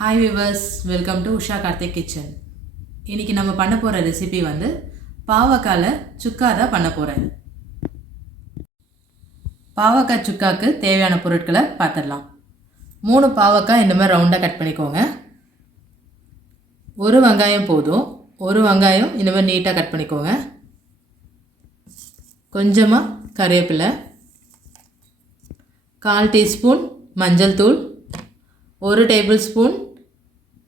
Hi viewers, welcome to Usha Karthik kitchen. இன்னைக்கு நம்ம பண்ண போற ரெசிபி வந்து பாவக்கால சுக்கா தான் பண்ண போறேன். பாவக்காய் சுக்காக்கு தேவையான பொருட்களை பார்த்துடலாம். 3 பாவக்காய் இந்த மாதிரி ரவுண்டா கட் பண்ணிக்கோங்க. ஒரு வெங்காயம் போதும். ஒரு வெங்காயம் இந்த மாதிரி நீட்டா கட் பண்ணிக்கோங்க. கொஞ்சமா கறிவேப்பிலை, 1/4 டீஸ்பூன் மஞ்சள் தூள், 1 tablespoon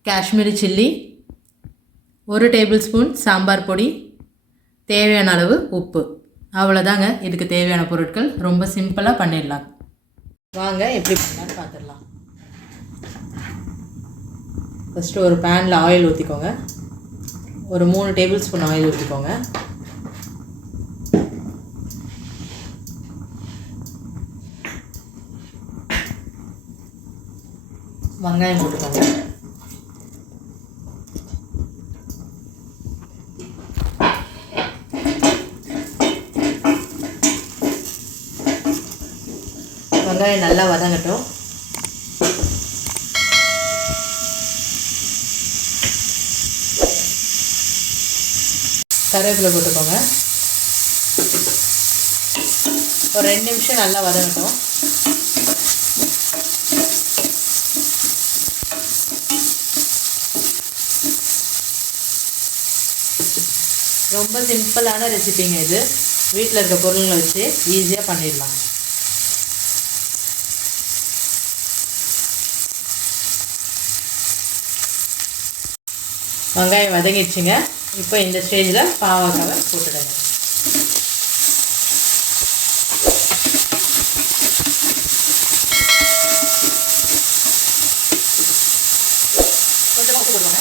Kashmiri chilli, 1 tablespoon sambar பொடி, தேவையான அளவு உப்பு. அவ்வளோதாங்க இதுக்கு தேவையான பொருட்கள். ரொம்ப சிம்பிளாக பண்ணிடலாம். வாங்க எப்படி பண்ணலான்னு பார்த்துடலாம். ஃபஸ்ட்டு ஒரு பேனில் ஆயில் ஊற்றிக்கோங்க. ஒரு 3 டேபிள்ஸ்பூன் ஆயில் ஊற்றிக்கோங்க. வெங்காயம் போட்டுக்கோங்க. வெங்காயம் நல்லா வதங்கட்டும். கருவேப்பிலை போட்டுக்கோங்க. ஒரு 2 நிமிஷம் நல்லா வதங்கட்டும். ரொம்ப சிம்பிளான ரெசிபிங்க இது. வீட்டில் இருக்க பொருள்களை வச்சு ஈஸியாக பண்ணிடலாம். வெங்காயம் வதங்கிடுச்சுங்க. இப்போ இந்த ஸ்டேஜில் பாவக்காவை போட்டுடுங்க. கொஞ்சமாக போட்டுக்கோங்க.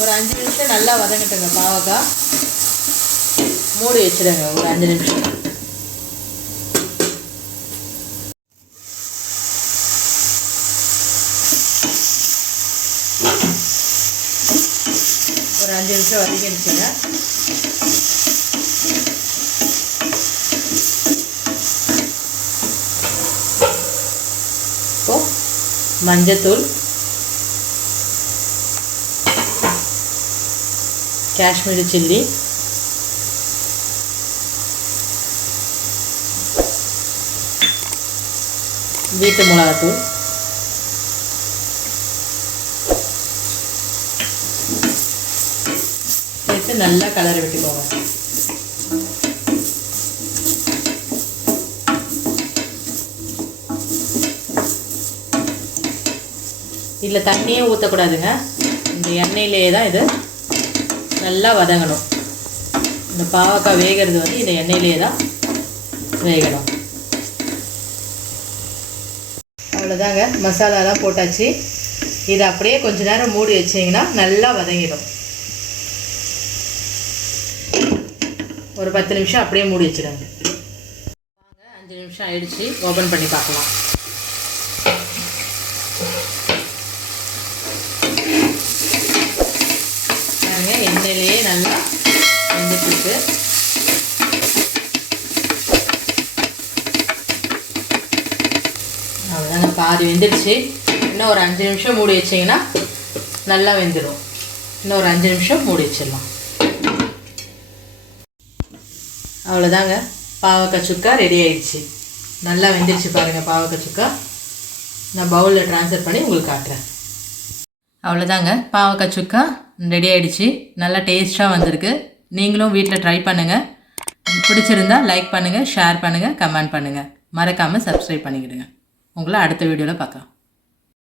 ஒரு 5 நிமிஷம் நல்லா வதங்கிட்டுங்க பாவக்காய். மூடி வச்சுடுங்க ஒரு 5 நிமிஷம். ஒரு 5 நிமிஷம் வதக்கிடுச்சுங்க. இப்போ மஞ்சத்தூள், காஷ்மீரி சில்லி, வீட்டு மிளகாத்தூள், சேர்த்து நல்லா கலரி விட்டுக்கோங்க. இதில் தண்ணியே ஊற்றக்கூடாதுங்க. இந்த எண்ணெயிலேயே தான் இது நல்லா வதங்கணும். இந்த பாவக்காய் வேகிறது வந்து இந்த எண்ணெயிலே தான் வேகணும். அவ்வளோதாங்க, மசாலாலாம் போட்டாச்சு. இதை அப்படியே கொஞ்ச நேரம் மூடி வச்சிங்கன்னா நல்லா வதங்கிடும். ஒரு 10 நிமிஷம் அப்படியே மூடி வச்சிடுங்க. வாங்க, 5 நிமிஷம் ஆயிடுச்சு. ஓப்பன் பண்ணி பார்க்கலாம். எண்ணெயிலேயே நல்லா வெந்துட்டு. அவ்வளோதாங்க, பாதி வெந்துடுச்சு. இன்னும் ஒரு 5 நிமிஷம் மூடி வச்சிங்கன்னா நல்லா வெந்துடும். இன்னும் ஒரு 5 நிமிஷம் மூடி வச்சிடலாம். அவ்வளோதாங்க, பாவக்காய் சுக்கா ரெடி ஆயிடுச்சு. நல்லா வெந்துடுச்சு பாருங்கள் பாவக்காய் சுக்கா. நான் பவுலில் ட்ரான்ஸ்ஃபர் பண்ணி உங்களுக்கு காட்டுறேன். அவ்வளோதாங்க, பாவக்காய் சுக்கா ரெடி ஆகிடுச்சு. நல்லா டேஸ்ட்டாக வந்திருக்கு. நீங்களும் வீட்டில் ட்ரை பண்ணுங்கள். பிடிச்சிருந்தா லைக் பண்ணுங்கள், ஷேர் பண்ணுங்கள், கமெண்ட் பண்ணுங்கள். மறக்காமல் சப்ஸ்கிரைப் பண்ணிக்கிடுங்க. உங்களை அடுத்த வீடியோவில் பார்க்கலாம்.